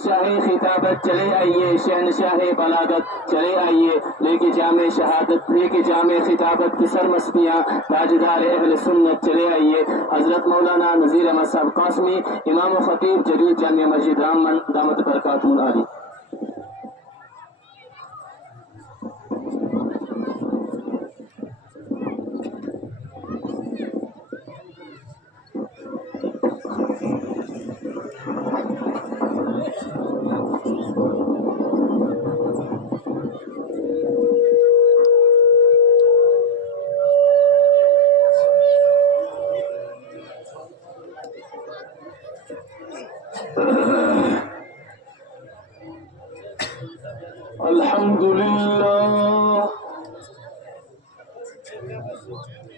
شاہ خطابت چلے آئیے، شہنشاہ بلاغت چلے آئیے، لے کے جامع شہادت، لے کے جامع خطابت کی سرمستیاں تاجدار اہل سنت چلے آئیے، حضرت مولانا نذیر احمد صاحب قاسمی، امام و خطیب جدید جامع مسجد رام دامت برکاتہ العالی۔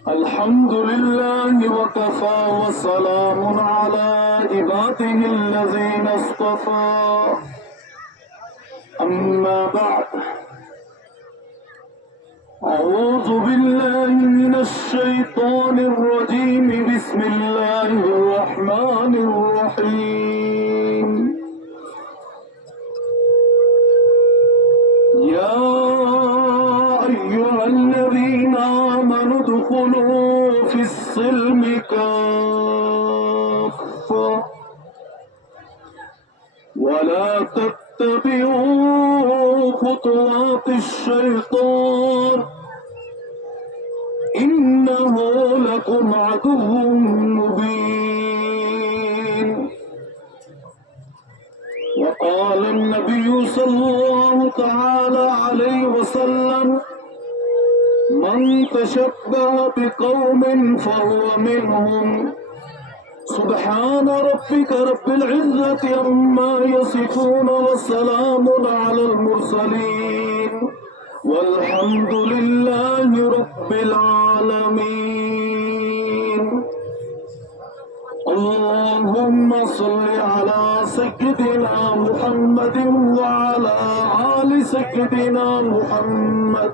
الحمد لله وكفى وسلام على عباده الذين اصطفى أما بعد أعوذ بالله من الشيطان الرجيم بسم الله الرحمن الرحيم يا أيها الذين آمنوا ادخلوا في السلم كافة ولا تتبعوا خطوات الشيطان إنه لكم عدو مبين وقال النبي صلى الله تعالى عليه وسلم من تشبه بقوم فهو منهم سبحان ربك رب العزة عما يصفون وسلام على المرسلين والحمد لله رب العالمين اللهم صل على سيدنا محمد وعلى آل سيدنا محمد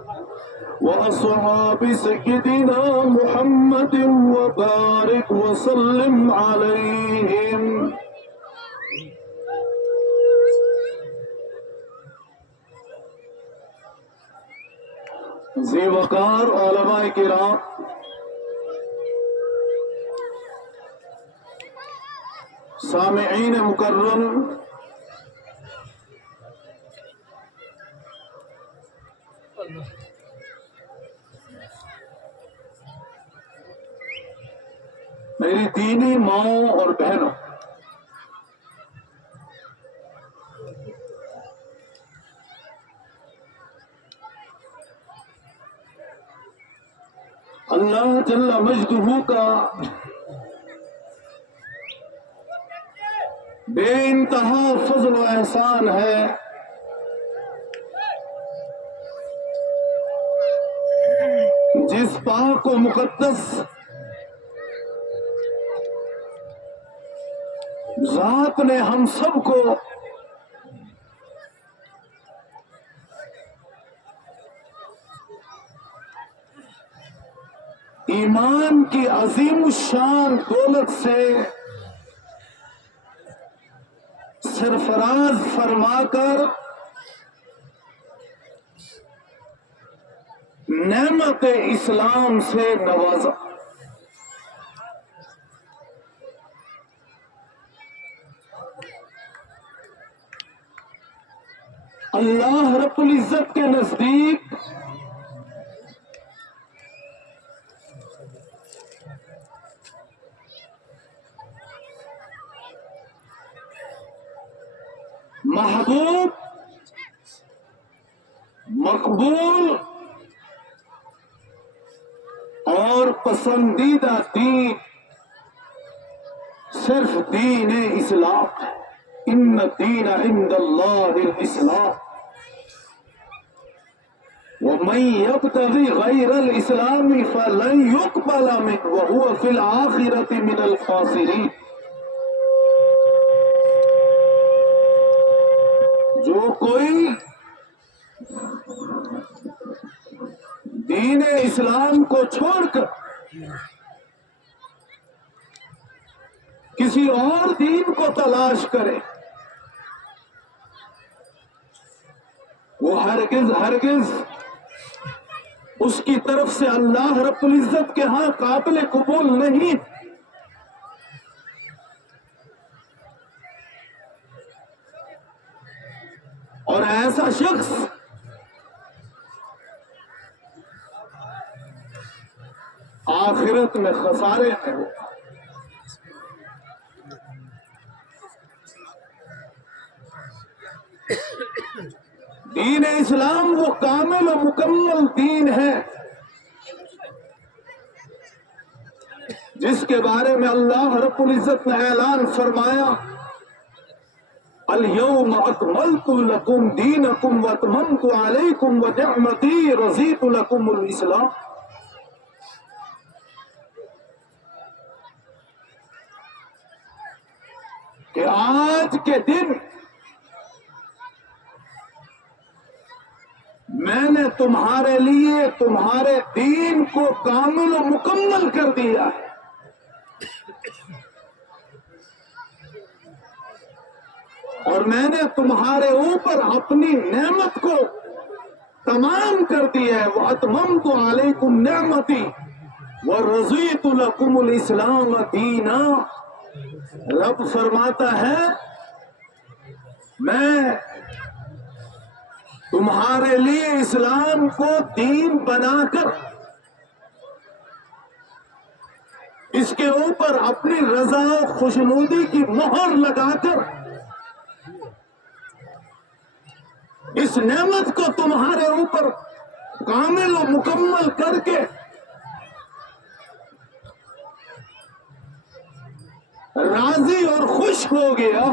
وأصحاب سيدنا محمد وبارك وسلم عليهم ذی وقار علماء کرام، سامعین مکرم، میری دینی ماؤں اور بہنوں، اللہ جل مجدہ کا بے انتہا فضل و احسان ہے جس پاک و مقدس ذات نے ہم سب کو ایمان کی عظیم الشان دولت سے سرفراز فرما کر نعمت اسلام سے نوازا۔ اللہ رب العزت کے نزدیک محبوب، مقبول اور پسندیدہ دین صرف دین اسلام ہے۔ ان الدین عند اللہ الاسلام ومن یبتغی غیر الاسلام فلن یقبل منہ وہو فی الآخرۃ من الخاسرین۔ جو کوئی دین اسلام کو چھوڑ کر کسی اور دین کو تلاش کرے وہ ہرگز ہرگز اس کی طرف سے اللہ رب العزت کے ہاں قابل قبول نہیں. اور ایسا شخص آخرت میں خسارے میں ہو. دین اسلام وہ کامل و مکمل دین ہے جس کے بارے میں اللہ رب العزت نے اعلان فرمایا اليوم اکملت لکم دینکم واتممت علیکم ونعمتی رضیت لکم الاسلام. کہ آج کے دن میں نے تمہارے لیے تمہارے دین کو کامل و مکمل کر دیا ہے. اور میں نے تمہارے اوپر اپنی نعمت کو تمام کر دیا ہے. وَأَتْمَمْتُ عَلَيْكُمْ نِعْمَتِي وَرَضِيتُ لَكُمُ الْإِسْلَامَ دِينًا. رب فرماتا ہے میں تمہارے لیے اسلام کو دین بنا کر اس کے اوپر اپنی رضا و خوشنودی کی مہر لگا کر اس نعمت کو تمہارے اوپر کامل و مکمل کر کے راضی اور خوش ہو گیا.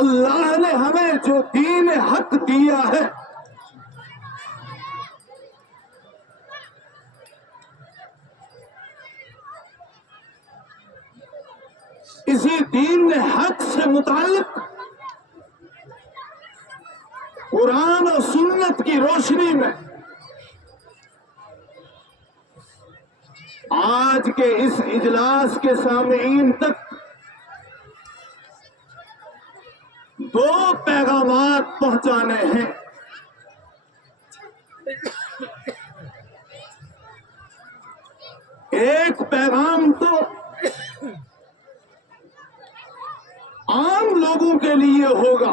اللہ نے ہمیں جو دین حق دیا ہے اسی دین حق سے متعلق قرآن و سنت کی روشنی میں آج کے اس اجلاس کے سامعین تک دو پیغامات پہنچانے ہیں. ایک پیغام تو عام لوگوں کے لیے ہوگا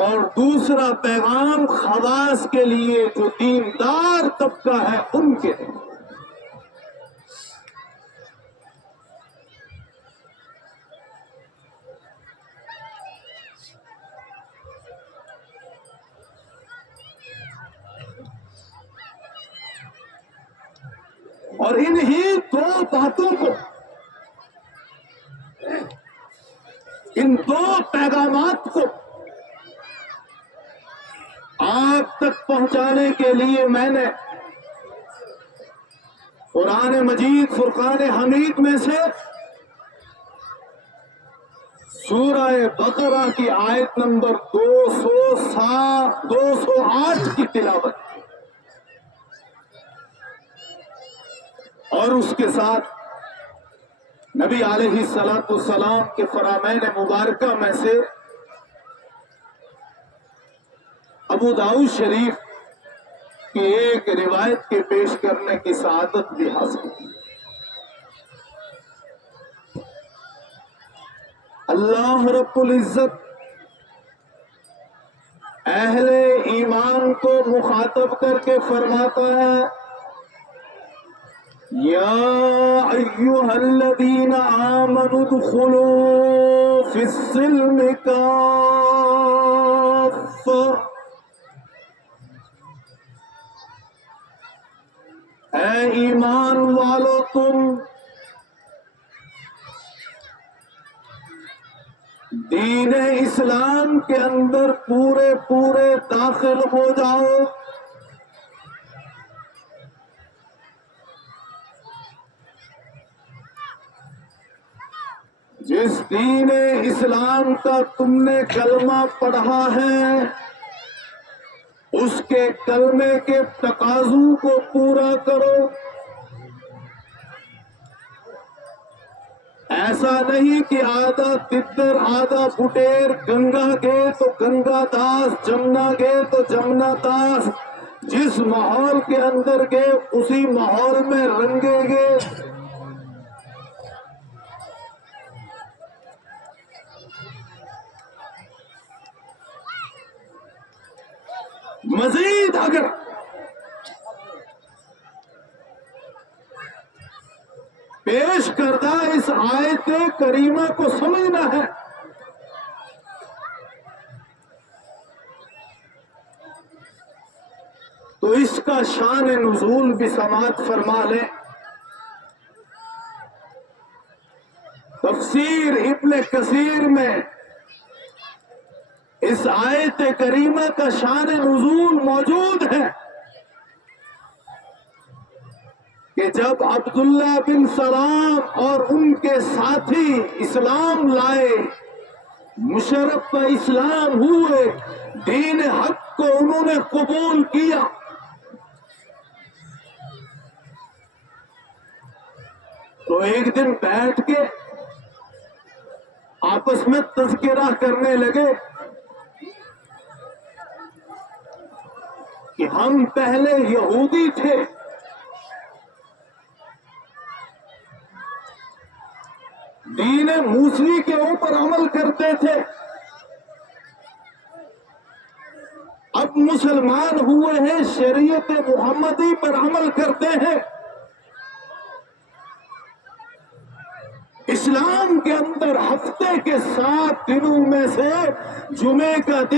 اور دوسرا پیغام خواص کے لیے جو دیندار طبقہ ہے ان کے لیے. اور انہی دو باتوں کو ان دو پیغامات کو آپ تک پہنچانے کے لیے میں نے قرآن مجید فرقان حمید میں سے سورہ بقرہ کی آیت نمبر 208 کی تلاوت اور اس کے ساتھ نبی علیہ الصلوۃ والسلام کے فرامین مبارکہ میں سے ابو داؤد شریف کی ایک روایت کے پیش کرنے کی سعادت بھی حاصل کی. اللہ رب العزت اہل ایمان کو مخاطب کر کے فرماتا ہے یا ایھا الذین آمنوا ادخلوا فی السلم کافہ. اے ایمان والو تم دین اسلام کے اندر پورے داخل ہو جاؤ. جس دین اسلام کا تم نے کلمہ پڑھا ہے اس کے کلمے کے تقاضوں کو پورا کرو. ایسا نہیں کہ آدھا تدر آدھا بٹیر، گنگا گئے تو گنگا داس، جمنا گئے تو جمنا داس. جس ماحول کے اندر گئے اسی ماحول میں رنگے گئے. مزید اگر پیش کردہ اس آیت کریمہ کو سمجھنا ہے تو اس کا شان نزول بھی سماعت فرما لیں. تفسیر ابن کثیر میں اس آیت کریمہ کا شان نزول موجود ہے کہ جب عبداللہ بن سلام اور ان کے ساتھی اسلام لائے، مشرف اسلام ہوئے، دین حق کو انہوں نے قبول کیا، تو ایک دن بیٹھ کے آپس میں تذکرہ کرنے لگے کہ ہم پہلے یہودی تھے، دین موسوی کے اوپر عمل کرتے تھے، اب مسلمان ہوئے ہیں، شریعت محمدی پر عمل کرتے ہیں. اسلام کے اندر ہفتے کے 7 دنوں میں سے جمعے کا دن